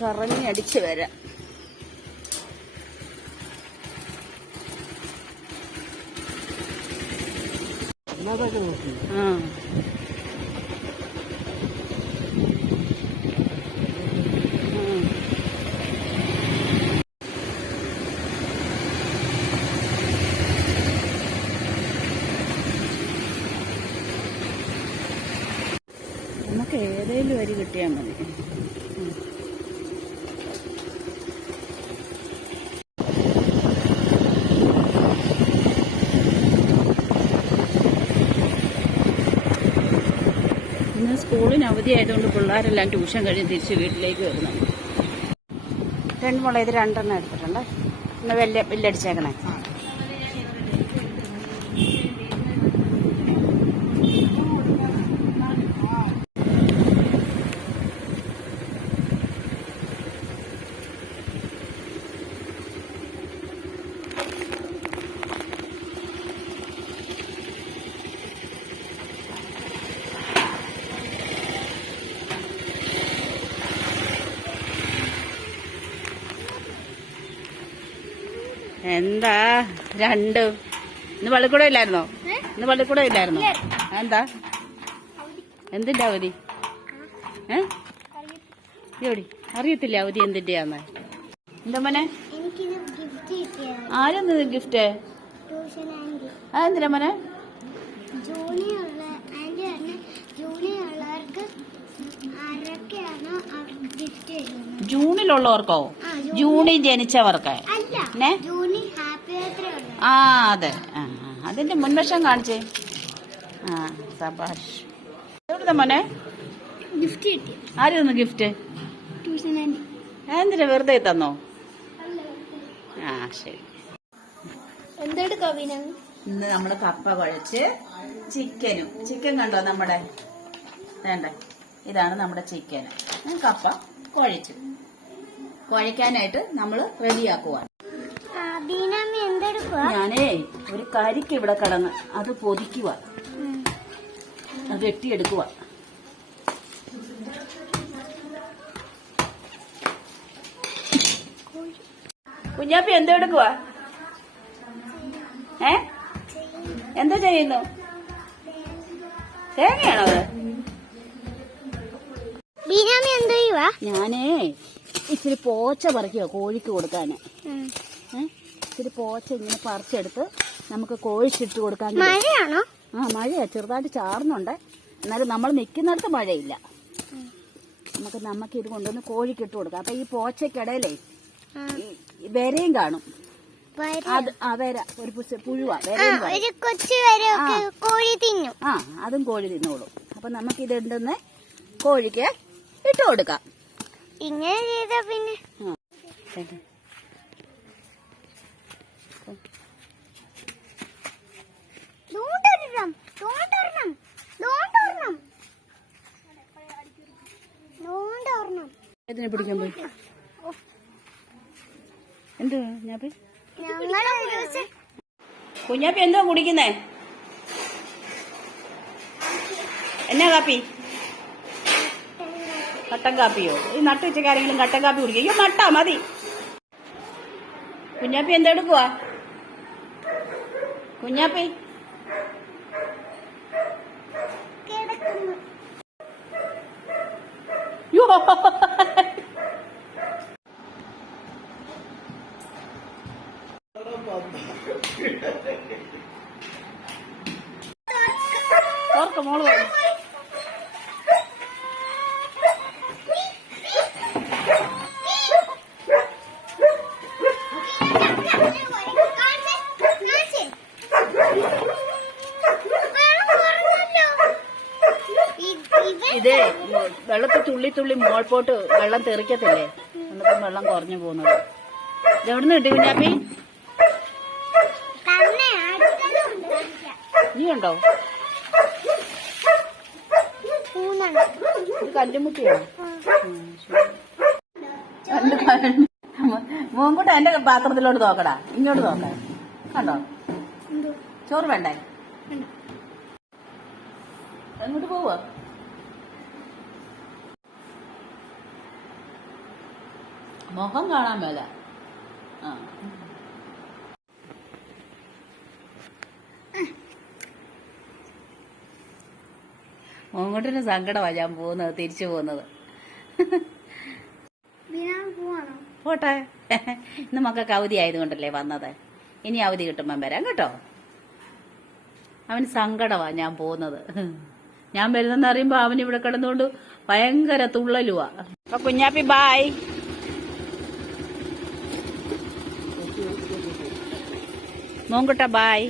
കറങ്ങി അടിച്ച് വരാം. നമുക്ക് ഏതേലും അരി കിട്ടിയാൽ മതി ഉം. ഇന്ന് സ്കൂളിന് അവധിയായതുകൊണ്ട് പിള്ളേരെല്ലാം ട്യൂഷൻ കഴിഞ്ഞ് തിരിച്ച് വീട്ടിലേക്ക് വരുന്നു രണ്ടുമുള ഇത് രണ്ടെണ്ണം എടുത്തിട്ടുണ്ട്. ഒന്ന് വലിയ ബില്ലടിച്ചേക്കണേ. എന്താ? രണ്ട്. ഇന്ന് പള്ളിക്കൂടം ഇല്ലായിരുന്നോ? ഇന്ന് പള്ളിക്കൂടം ഇല്ലായിരുന്നോ? എന്താ? എന്തിന്റെ അവധി? ഏ? എവിടെ അറിയത്തില്ല അവധി എന്തിന്റെയാന്ന്? എന്താ മോനെ? എനിക്കിത് ഗിഫ്റ്റ് അതെന്തിനാ മോനെ? ജൂണിലുള്ളവർക്കോ? ജൂണിൽ ജനിച്ചവർക്ക്? അല്ല ആ അതെ. ആ മുൻവശം കാണിച്ചേ. ആ സബാഷ്. മോനെ? ഗിഫ്റ്റ് കിട്ടി. ആര് തന്നു ഗിഫ്റ്റ് എന്തിനാ വെറുതെ തന്നോ? ആ ശരി. ഇന്ന് നമ്മൾ കപ്പ കുഴച്ച് ചിക്കനും. ചിക്കൻ കണ്ടോ നമ്മുടെ? വേണ്ട. ഇതാണ് നമ്മുടെ ചിക്കൻ. കപ്പ കുഴച്ചു. കുഴയ്ക്കാനായിട്ട് നമ്മൾ റെഡിയാക്കുവാണ് ഞാനേ ഒരു കരിക്ക് ഇവിടെ കടന്ന് അത് പൊതിക്കുക അത് വെട്ടിയെടുക്കുക കുഞ്ഞാപ്പി എന്താ എടുക്കുക ഏ? എന്താ ചെയ്യുന്നു? തേങ്ങയാണോ അത്? ഞാനേ ഇച്ചിരി പോച്ച പറിക്കുക കോഴിക്ക് കൊടുക്കാന്. ഇച്ചിരി പോച്ച ഇങ്ങനെ പറിച്ചെടുത്ത് നമുക്ക് കോഴിച്ചിട്ട് കൊടുക്കാൻ മഴയാണോ? ആ മഴയാ. ചെറുതായിട്ട് ചാർന്നുണ്ട് എന്നാലും നമ്മൾ നിൽക്കുന്നിടത്ത് മഴയില്ല. നമുക്ക് നമുക്ക് ഇത് കൊണ്ടുവന്ന് കോഴിക്ക് ഇട്ട് കൊടുക്കാം. അപ്പൊ ഈ പോച്ചക്കിടയിലേ വിരയും കാണും. അത് ആ വര ഒരു പുസ് പുഴുവാ. കോഴി തിന്നും. ആ അതും കോഴി തിന്നോളും. അപ്പൊ നമുക്ക് ഇത് ഉണ്ടെന്ന് കോഴിക്ക് ഇട്ട് കൊടുക്കാം. ഇങ്ങനെ ചെയ്താ പിന്നെ. ഇതിനെ പിടിക്കാൻ പോയി? എന്ത് കുഞ്ഞാപ്പി? കുഞ്ഞാപ്പി എന്തോ കുടിക്കുന്നേ? എന്നാ കാപ്പി? കട്ടൻ കാപ്പിയോ? ഈ നട്ടു വെച്ച ആരെങ്കിലും കട്ടൻ കാപ്പി കുടിക്കുക അയ്യോ നട്ടാ മതി. കുഞ്ഞാപ്പി എന്തെടുക്കുവാ കുഞ്ഞാപ്പി? കിടക്കുന്നു. തുറക്ക് മോൾ വരൂ. ഇതേ വെള്ളത്തിൽ തുള്ളി തുള്ളി മോൾപോട്ട് വെള്ളം തെറിക്കത്തില്ലേ എന്നിട്ടും വെള്ളം കുറഞ്ഞു പോകുന്നത് ഇതെവിടുന്ന് കിട്ടി കുഞ്ഞാപ്പി. നീ ഉണ്ടോ മൂന്നെണ്ണം. കല്ലുമുട്ടിയാണ്. മോൻകുട്ട എന്റെ പാത്രത്തിലോട്ട് നോക്കടാ. ഇങ്ങോട്ട് നോക്ക. കണ്ടോ? ചോറ് വേണ്ടേ? അങ്ങോട്ട് പോവോ പോവാ? മുഖം കാണാൻ മേല. ആ. മോങ്ങോട്ടിന് സങ്കടമാണ് ഞാൻ പോകുന്നത് തിരിച്ചു പോകുന്നത്. പോട്ടെ. ഇന്ന് മക്കൾക്ക് അവധി ആയതുകൊണ്ടല്ലേ വന്നത്. ഇനി അവധി കിട്ടുമ്പം വരാം കേട്ടോ. അവന് സങ്കടമാ ഞാൻ പോകുന്നത്. ഞാൻ വരുന്നെന്ന് അറിയുമ്പോ അവൻ ഇവിടെ കിടന്നുകൊണ്ട് ഭയങ്കര തുള്ളലുവാ. അപ്പൊ കുഞ്ഞാപ്പി ബായ് മോങ്കുട്ട ബായ്